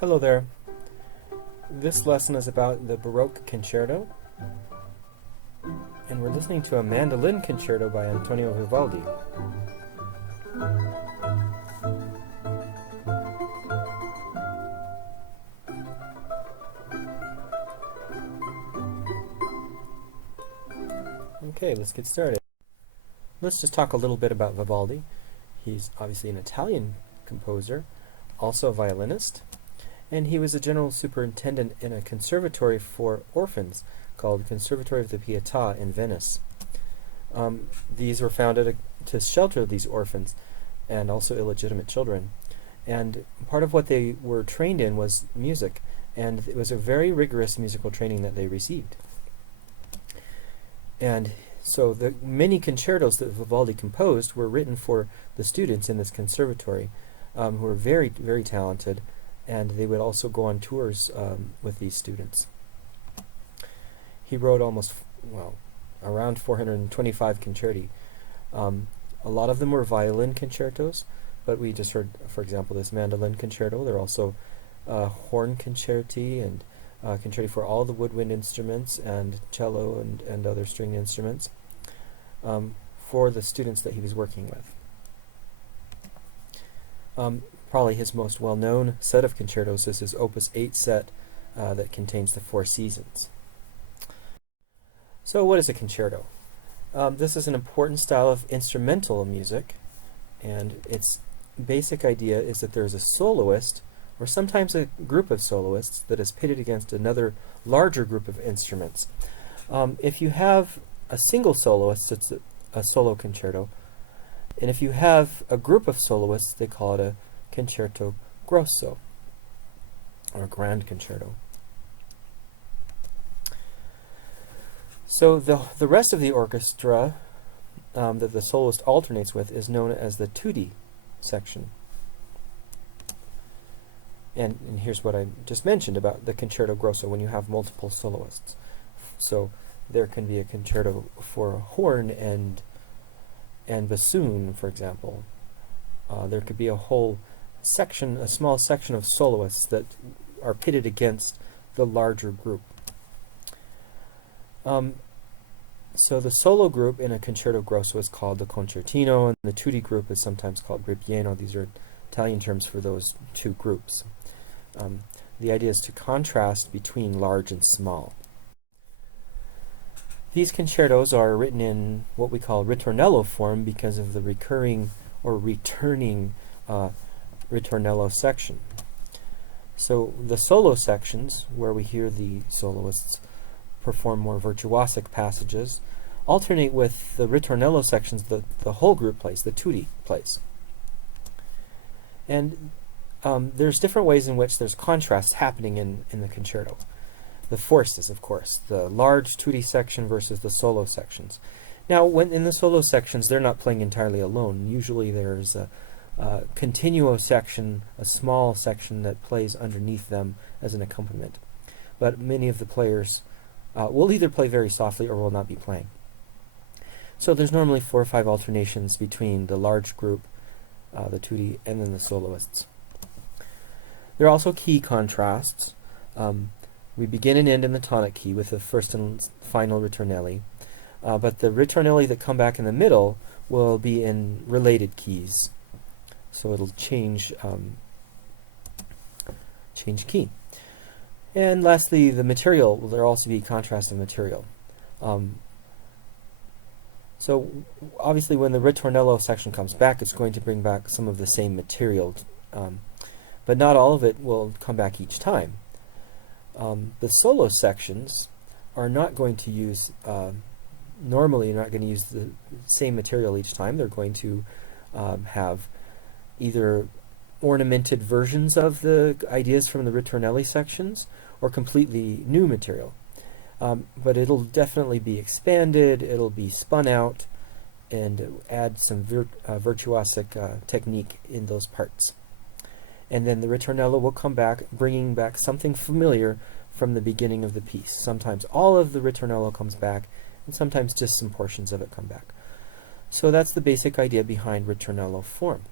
Hello there. This lesson is about the Baroque Concerto, and we're listening to a mandolin concerto by Antonio Vivaldi. Okay, let's get started. Let's just talk a little bit about Vivaldi. He's obviously an Italian composer, also a violinist, and he was a general superintendent in a conservatory for orphans called Conservatory of the Pietà in Venice. These were founded to shelter these orphans and also illegitimate children. And part of what they were trained in was music, and it was a very rigorous musical training that they received. And so the many concertos that Vivaldi composed were written for the students in this conservatory, who were very, very talented, and they would also go on tours with these students. He wrote around 425 concerti. A lot of them were violin concertos, but we just heard, for example, this mandolin concerto. There are also horn concerti and concerti for all the woodwind instruments and cello and other string instruments for the students that he was working with. Probably his most well-known set of concertos is his Opus 8 set that contains the four seasons. So what is a concerto? This is an important style of instrumental music, and its basic idea is that there's a soloist, or sometimes a group of soloists, that is pitted against another larger group of instruments. If you have a single soloist, it's a solo concerto, and if you have a group of soloists, they call it a concerto grosso, or grand concerto. So the rest of the orchestra that the soloist alternates with is known as the tutti section. And here's what I just mentioned about the concerto grosso when you have multiple soloists. So there can be a concerto for horn and bassoon, for example. There could be a whole section, a small section of soloists that are pitted against the larger group. So the solo group in a concerto grosso is called the concertino, and the tutti group is sometimes called ripieno. These are Italian terms for those two groups. The idea is to contrast between large and small. These concertos are written in what we call ritornello form because of the recurring or returning ritornello section. So the solo sections, where we hear the soloists perform more virtuosic passages, alternate with the ritornello sections that the whole group plays, the tutti plays. And there's different ways in which there's contrast happening in the concerto. The forces, of course, the large tutti section versus the solo sections. Now, when in the solo sections, they're not playing entirely alone. Usually there's a continuo section, a small section that plays underneath them as an accompaniment. But many of the players will either play very softly or will not be playing. So there's normally 4 or 5 alternations between the large group, the tutti, and then the soloists. There are also key contrasts. We begin and end in the tonic key with the first and final ritornelli, but the ritornelli that come back in the middle will be in related keys, so it'll change key. And lastly, the material, will there also be contrast of material. So obviously when the ritornello section comes back, it's going to bring back some of the same material, but not all of it will come back each time. The solo sections are not going to use, normally you're not going to use the same material each time. They're going to have either ornamented versions of the ideas from the ritornelli sections or completely new material. But it'll definitely be expanded, it'll be spun out, and add some virtuosic technique in those parts. And then the ritornello will come back, bringing back something familiar from the beginning of the piece. Sometimes all of the ritornello comes back, and sometimes just some portions of it come back. So that's the basic idea behind ritornello form.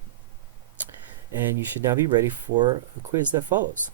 And you should now be ready for a quiz that follows.